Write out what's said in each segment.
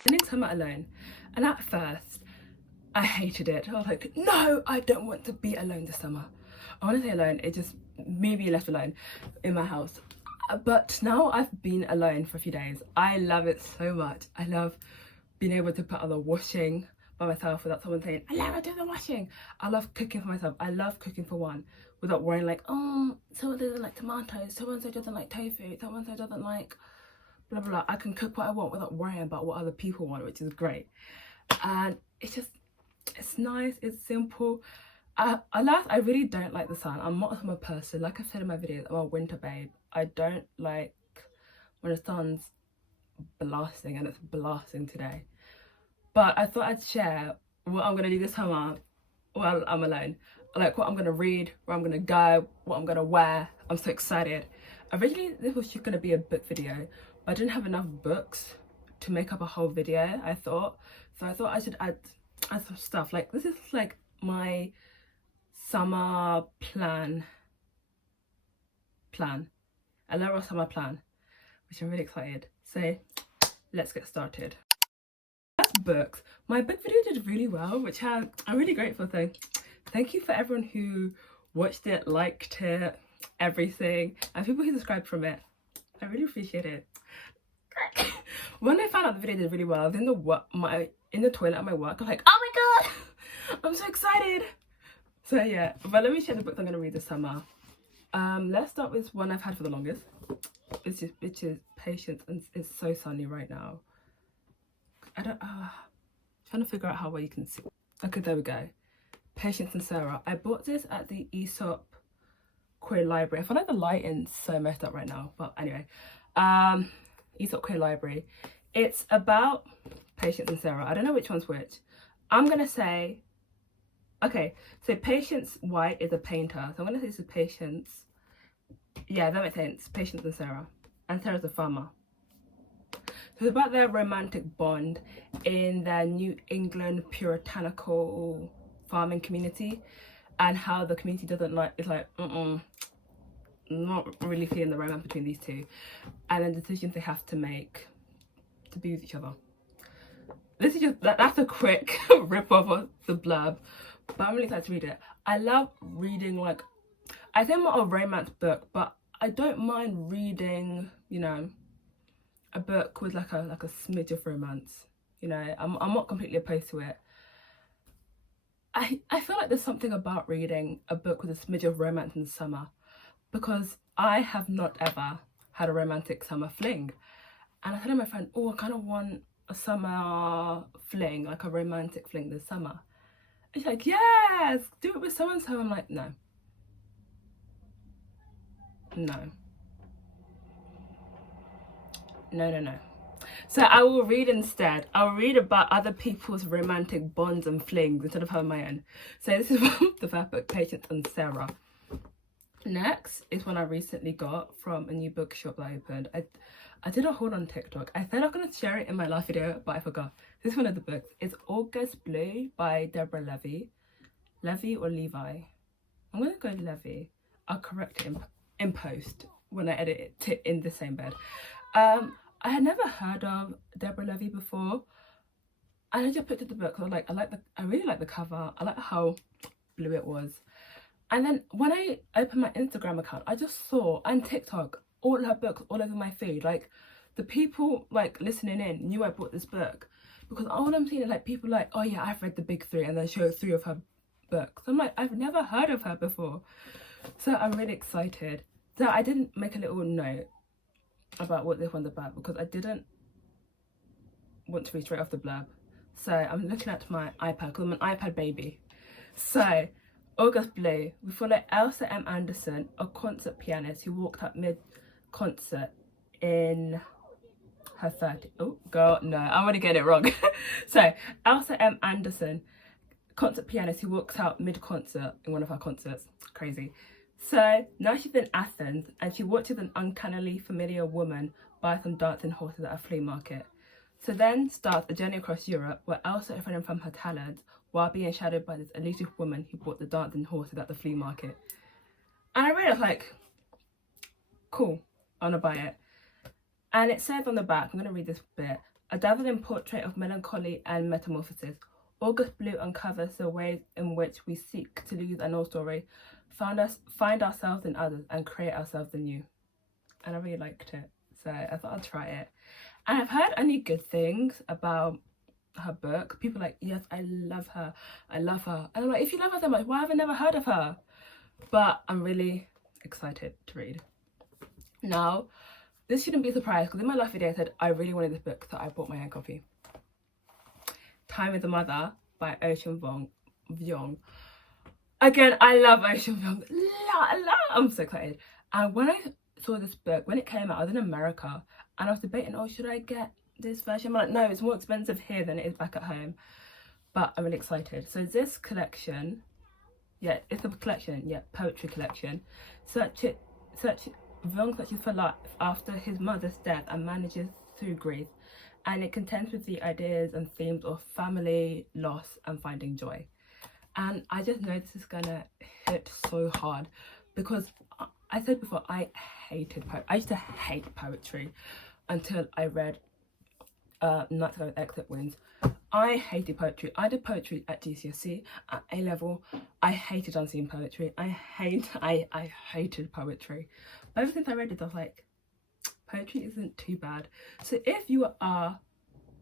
spending summer alone, and at first I hated it. I was like, no, I don't want to be alone this summer. I want to stay alone. It just me be left alone in my house. But now I've been alone for a few days. I love it so much. I love being able to put on the washing by myself without someone saying, Alara, do the washing. I love cooking for myself. I love cooking for one without worrying like, oh, someone doesn't like tomatoes, someone doesn't like tofu, someone doesn't like blah blah blah. I can cook what I want without worrying about what other people want, which is great. And it's nice, it's simple. Alas, I really don't like the sun. I'm not a summer person. Like I've said in my videos, I'm a winter babe. I don't like when the sun's blasting, and it's blasting today. But I thought I'd share what I'm gonna do this summer while I'm alone. Like what I'm gonna read, where I'm gonna go, what I'm gonna wear. I'm so excited. Originally this was just gonna be a book video, but I didn't have enough books to make up a whole video, I thought. So I thought I should add some stuff. Like this is like my summer plan. A little summer plan, which I'm really excited. So let's get started. That's books. My book video did really well, which I'm really grateful for. Thank you for everyone who watched it, liked it, everything, and people who subscribed from it. I really appreciate it. When I found out the video did really well, I was in the toilet at my work. I was like, oh my god, I'm so excited. So yeah, but let me share the books I'm gonna read this summer. Let's start with one I've had for the longest, which is Patience, and it's so sunny right now. Trying to figure out how well you can see. Okay, there we go. Patience and Sarah. I bought this at the Aesop Queer Library. I feel like the lighting's so messed up right now, but anyway. Aesop Queer Library. It's about Patience and Sarah. I don't know which one's which. I'm gonna say, okay, so Patience White is a painter. So I'm gonna say this is Patience. Yeah, that makes sense. Patience and Sarah. And Sarah's a farmer. So it's about their romantic bond in their New England puritanical farming community, and how the community doesn't like, it's like, not really feeling the romance between these two, and the decisions they have to make to be with each other. This is just, that's a quick rip off of the blurb, but I'm really excited to read it. I love reading, like, I think I'm not a romance book, but I don't mind reading, you know, a book with like a smidge of romance. You know, I'm not completely opposed to it. I feel like there's something about reading a book with a smidge of romance in the summer, because I have not ever had a romantic summer fling. And I said to my friend, oh, I kind of want a summer fling, like a romantic fling this summer. And she's like, yes, do it with so and so. I'm like, no. So I will read instead. I'll read about other people's romantic bonds and flings instead of having my own. So this is the first book, Patience and Sarah. Next is one I recently got from a new bookshop that I opened. I did a haul on TikTok. I said I'm going to share it in my last video, but I forgot. This is one of the books. It's August Blue by Deborah Levy. Levy or Levi? I'm going to go Levy. I'll correct it in post when I edit it in the same bed. I had never heard of Deborah Levy before, and I just picked up the book. I was like, I really like the cover. I like how blue it was. And then when I opened my Instagram account, I just saw, and TikTok, all her books all over my feed. Like, the people like listening in knew I bought this book, because all I'm seeing is like people like, oh yeah, I've read the big three, and then show 3 of her books. I'm like, I've never heard of her before, so I'm really excited. So I didn't make a little note about what this one's about, because I didn't want to read straight off the blurb. So I'm looking at my iPad, because I'm an iPad baby. So August Blue, we follow Elsa M. Anderson, a concert pianist who walked up mid-concert in her 30s. Oh, girl, no, I'm gonna get it wrong. So Elsa M. Anderson, concert pianist who walked out mid-concert in one of her concerts. Crazy. So now she's in Athens, and she watches an uncannily familiar woman buy some dancing horses at a flea market. So then starts a journey across Europe, where Elsa is running from her talents while being shadowed by this elusive woman who bought the dancing horses at the flea market. And I read it, like, cool, I want to buy it. And it says on the back, I'm going to read this bit, a dazzling portrait of melancholy and metamorphosis. August blue uncovers the ways in which we seek to lose an old story, find ourselves in others, and create ourselves anew. And I really liked it, so I thought I'd try it. And I've heard only good things about her book. People are like, yes, I love her, I love her. And I'm like, if you love her so much, why have I never heard of her? But I'm really excited to read. Now, this shouldn't be a surprise, because in my last video I said I really wanted this book, so I bought my own copy. Time is a Mother by Ocean Vuong. Again, I love Ocean Vuong. I'm so excited. And when I saw this book, when it came out, I was in America, and I was debating, oh, should I get this version? I'm like, no, it's more expensive here than it is back at home. But I'm really excited. So this collection, yeah, it's a collection, yeah, poetry collection. Vuong searches for life after his mother's death and manages through grief, and it contends with the ideas and themes of family, loss, and finding joy. And I just know this is gonna hit so hard, because I said before, I hated poetry. I used to hate poetry until I read Nights Go with Exit Wounds. I hated poetry. I did poetry at GCSE, at A level. I hated unseen poetry. I hated poetry. But ever since I read it, I was like, poetry isn't too bad. So if you are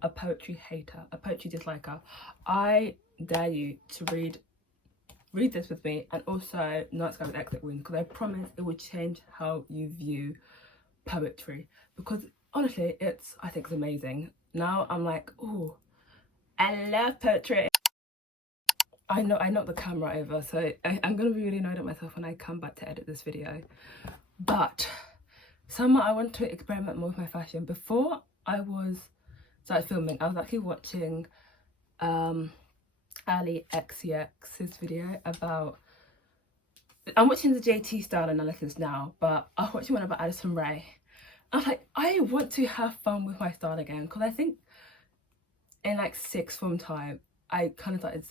a poetry hater, a poetry disliker, I dare you to read this with me, and also Nights Go with Exit Wounds, because I promise it will change how you view poetry. Because honestly, I think it's amazing. Now I'm like, oh, I love poetry. I knocked the camera over, so I'm gonna be really annoyed at myself when I come back to edit this video. But summer, I want to experiment more with my fashion. Before I started filming, I was actually watching Ali XCX's video about, I'm watching the JT style analysis now, but I was watching one about Addison Rae. I was like, I want to have fun with my style again, because I think in like sixth form time, I kind of started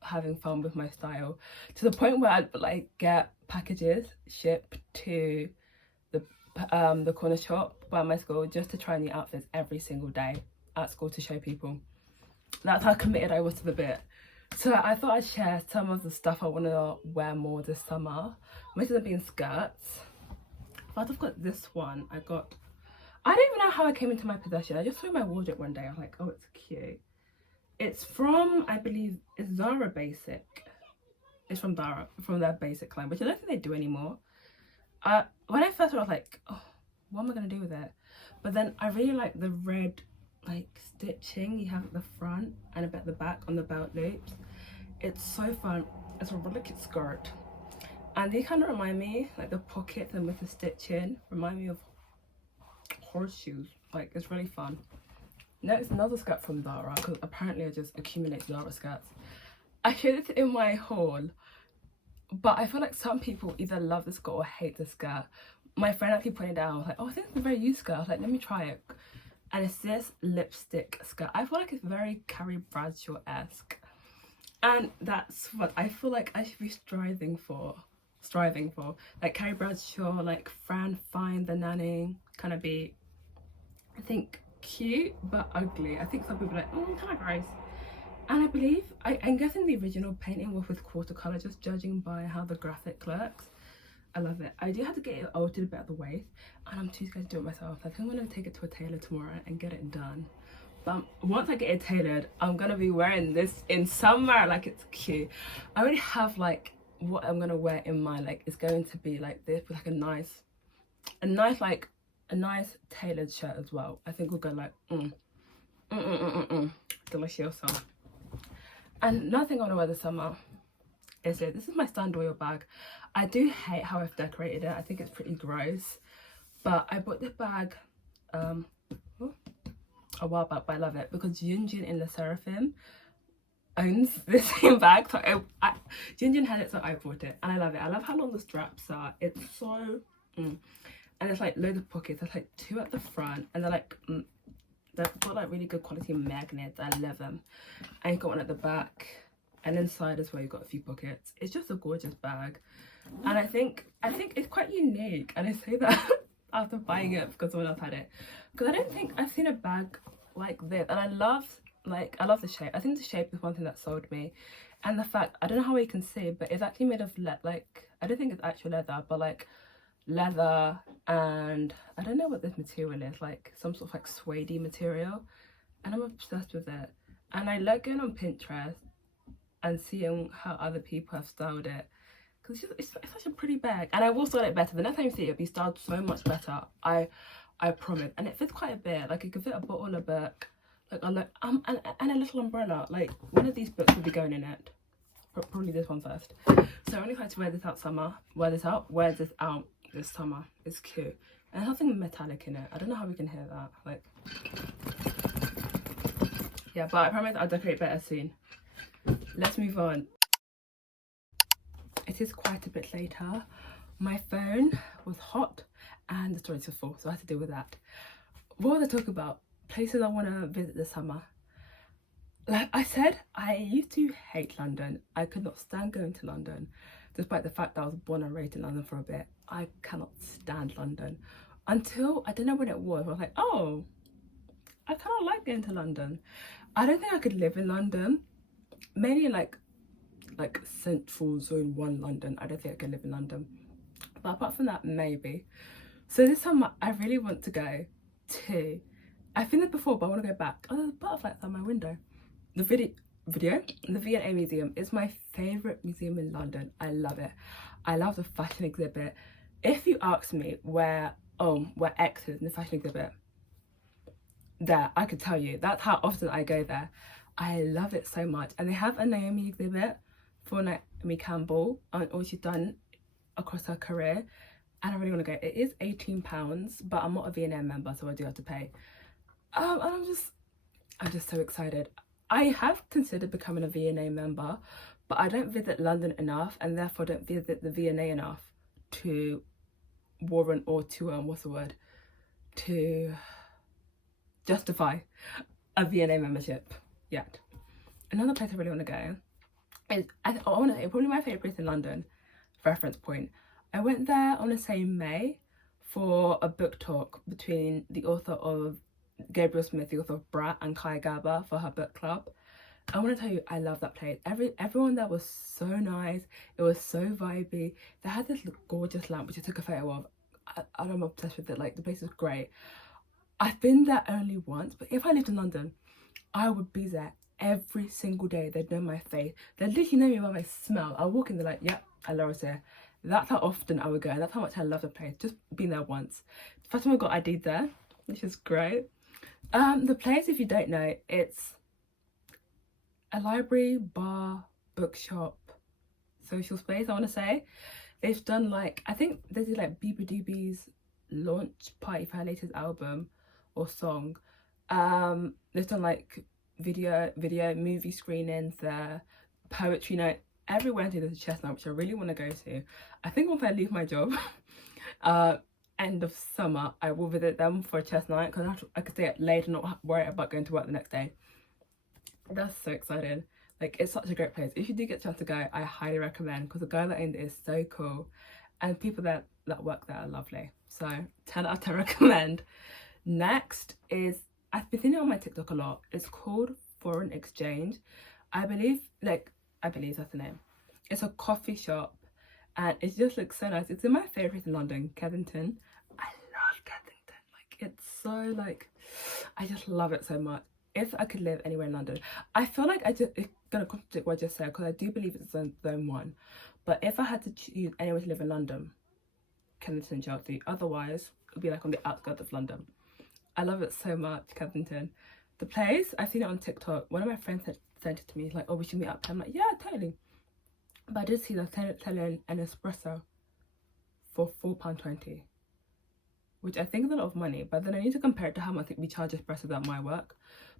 having fun with my style, to the point where I'd like get packages shipped to the corner shop by my school just to try new outfits every single day at school to show people. That's how committed I was to the bit. So I thought I'd share some of the stuff I want to wear more this summer. Most of them being skirts. But I've got this one. I don't even know how I came into my possession. I just saw my wardrobe one day. I was like, oh, it's cute. It's from, I believe, it's Zara Basic. It's from Zara, from their basic line, which I don't think they do anymore. When I first saw it, I was like, oh, what am I going to do with it? But then I really like the red like stitching you have at the front and a bit at the back on the belt loops. It's so fun. It's a really cute skirt, and they kind of remind me, like the pockets and with the stitching, remind me of horseshoes. Like, it's really fun. Next, another skirt from Zara, because apparently I just accumulate Zara skirts. I showed it in my haul, but I feel like some people either love the skirt or hate the skirt. My friend actually pointed out, I was like, oh, I think it's a very used skirt. I was like, let me try it. And it's this lipstick skirt. I feel like it's very Carrie Bradshaw-esque. And that's what I feel like I should be striving for. Like Carrie Bradshaw, like Fran Fine, The Nanny, kind of be, I think, cute but ugly. I think some people are like, oh, kind of gross. And I believe, I'm guessing the original painting was with watercolour, just judging by how the graphic looks. I love it. I do have to get it altered a bit at the waist, and I'm too scared to do it myself. I think I'm going to take it to a tailor tomorrow and get it done. But once I get it tailored, I'm going to be wearing this in summer. Like, it's cute. I already have like what I'm going to wear in mind. Like, it's going to be like this with like a nice tailored shirt as well. I think we'll go like delicioso. And another thing I want to wear this summer is this. This is my Standoil bag. I do hate how I've decorated it. I think it's pretty gross. But I bought this bag a while back, but I love it because Yunjin in the Seraphim owns this same bag. So Yunjin had it, so I bought it. And I love it. I love how long the straps are. It's so... And it's like loads of pockets. There's like 2 at the front. And they're like... they've got like really good quality magnets. I love them. And you've got one at the back. And inside as well, you've got a few pockets. It's just a gorgeous bag. And I think it's quite unique. And I say that after buying it because someone else had it. Because I don't think I've seen a bag like this, and I love the shape. I think the shape is one thing that sold me, and the fact, I don't know how you can see, but it's actually made of like, I don't think it's actual leather, but like leather, and I don't know what this material is, like some sort of like suede material, and I'm obsessed with it. And I like going on Pinterest and seeing how other people have styled it, because it's such a pretty bag, and I will style it better. The next time you see it, it'll be styled so much better, I promise. And it fits quite a bit, like it could fit a bottle, a book, like and a little umbrella. Like one of these books will be going in it, probably this one first. So I'm really excited to wear this out this summer. It's cute, and it has something metallic in it. I don't know how we can hear that, like, yeah, but I promise I'll decorate better soon. Let's move on. It is quite a bit later. My phone was hot and the storage was full, so I had to deal with that. What was I talking about? Places I want to visit this summer. Like I said, I used to hate London. I could not stand going to London, despite the fact that I was born and raised in London for a bit. I cannot stand London. Until, I don't know when it was, I was like, oh, I kind of like going to London. I don't think I could live in London. Mainly like central zone 1 London. I don't think I could live in London. But apart from that, maybe. So this summer, I really want to go to, I've been there before, but I want to go back. Oh, there's a butterfly outside my window. The V&A Museum is my favourite museum in London. I love it. I love the fashion exhibit. If you ask me where X is in the fashion exhibit, there, I could tell you. That's how often I go there. I love it so much. And they have a Naomi exhibit for Naomi Campbell and all she's done across her career, and I really want to go. It is £18, but I'm not a V&A member, so I do have to pay. And I'm just so excited. I have considered becoming a V&A member, but I don't visit London enough, and therefore don't visit the V&A enough to warrant, or to to justify a V&A membership yet. Another place I really want to go is, I want to say, probably my favourite place in London, reference point. I went there, I want to say May, for a book talk between the author of Gabriel Smith, the author of Brat, and Kai Gaba for her book club. I want to tell you, I love that place. Everyone there was so nice. It was so vibey. They had this gorgeous lamp which I took a photo of. I'm obsessed with it. Like, the place is great. I've been there only once, but if I lived in London, I would be there every single day. They'd know my face. They'd literally know me by my smell. I'll walk in, they're like, yep, Laura's here. That's how often I would go, and that's how much I love the place. Just being there once. The first time I got ID'd there, which is great. The place, if you don't know, it's a library, bar, bookshop, social space, I want to say. They've done, like, I think they did like Biba Doobie's launch party for her latest album or song. They've done like video, movie screenings there, poetry night. Every Wednesday there's a chess night, which I really want to go to. I think once I leave my job, end of summer, I will visit them for a chess night, because I could stay up late and not worry about going to work the next day. That's so exciting. Like, it's such a great place. If you do get a chance to go, I highly recommend, because the guy that owned it is so cool, and people that work there are lovely. So 10 out of 10 recommend. Next is, I've been seeing it on my TikTok a lot. It's called Foreign Exchange. I believe that's the name. It's a coffee shop, and it just looks so nice. It's in my favourite in London, Kensington. I love Kensington. Like, it's so, like, I just love it so much. If I could live anywhere in London, I feel like it's gonna contradict what I just said, because I do believe it's zone 1. But if I had to choose anywhere to live in London, Kensington, Chelsea. Otherwise, it would be like on the outskirts of London. I love it so much, Kensington. The place, I've seen it on TikTok. One of my friends sent it to me, like, oh, we should meet up. I'm like, yeah, totally. But I did see them selling an espresso for £4.20, which I think is a lot of money. But then I need to compare it to how much we charge espressos at my work,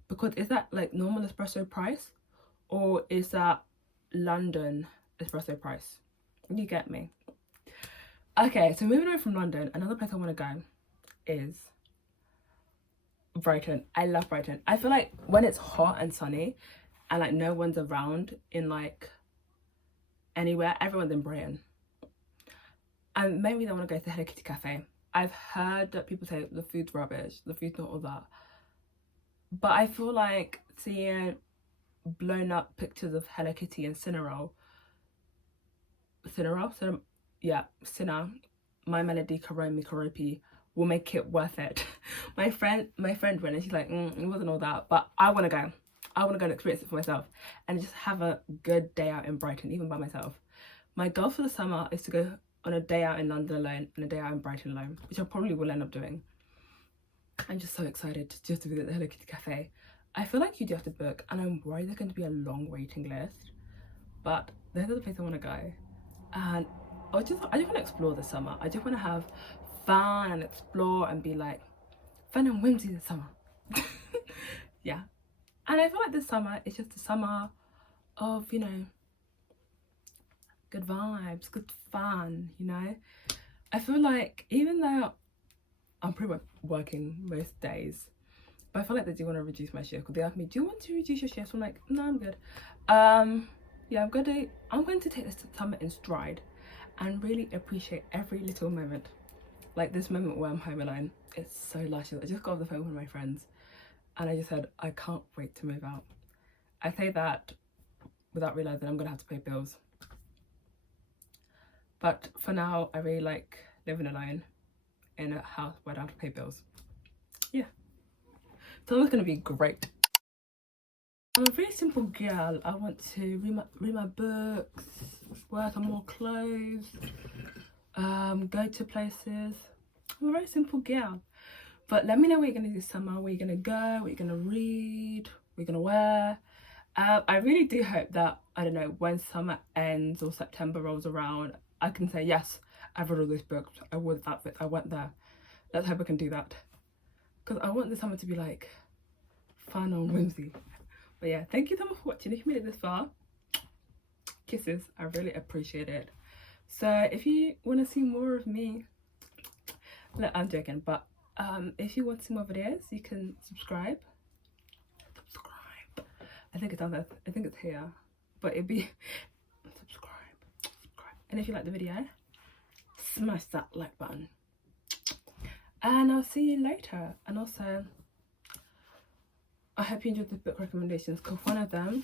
because is that like normal espresso price, or is that London espresso price? You get me? Okay, so moving on from London, another place I want to go is Brighton. I love Brighton. I feel like when it's hot and sunny and like no one's around in like anywhere, everyone's in Brighton. And maybe they want to go to the Hello Kitty Cafe. I've heard that people say the food's rubbish, the food's not all that. But I feel like seeing blown up pictures of Hello Kitty and Cinnarroll, My Melody, Karomi, Karopi will make it worth it. My friend went and she's like, it wasn't all that, but I want to go. I want to go and experience it for myself and just have a good day out in Brighton, even by myself. My goal for the summer is to go on a day out in London alone and a day out in Brighton alone, which I probably will end up doing. I'm just so excited just to visit the Hello Kitty Cafe. I feel like you do have to book, and I'm worried there's going to be a long waiting list, but those are the places I want to go. And I just want to explore this summer. I just want to have fun and explore and be like fun and whimsy this summer. Yeah. And I feel like this summer is just a summer of, you know, good vibes, good fun, you know. I feel like even though I'm pretty much working most days, but I feel like they do want to reduce my shift, because they ask me, do you want to reduce your shifts? I'm like, no, I'm good. Yeah, I'm going to take this summer in stride and really appreciate every little moment. Like this moment where I'm home alone, it's so luscious. I just got off the phone with one of my friends and I just said, I can't wait to move out. I say that without realising I'm going to have to pay bills. But for now, I really like living alone in a house where I don't have to pay bills. Yeah. So it's going to be great. I'm a very simple girl. I want to read my books, wear some more clothes, go to places. I'm a very simple girl. But let me know what you're going to do this summer, where you're going to go, what you're going to read, what you're going to wear. I really do hope that, I don't know, when summer ends or September rolls around, I can say, yes, I've read all those books, I wore the outfits, I went there. Let's hope I can do that. Because I want the summer to be like fun and whimsy. But yeah, thank you so much for watching. If you made it this far, kisses, I really appreciate it. So if you want to see more of me, no, I'm joking, but if you want to see more videos, you can subscribe. I think it's on there. I think it's here, but it'd be subscribe. And if you like the video, smash that like button. And I'll see you later. And also, I hope you enjoyed the book recommendations, because one of them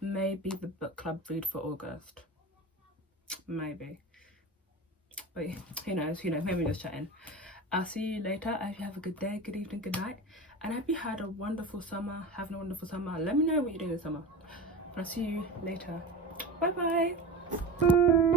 may be the book club read for August. Maybe. But who knows, maybe we're just chatting. I'll see you later. I hope you have a good day, good evening, good night. And I hope you had a wonderful summer, having a wonderful summer. Let me know what you're doing this summer. And I'll see you later. Bye bye.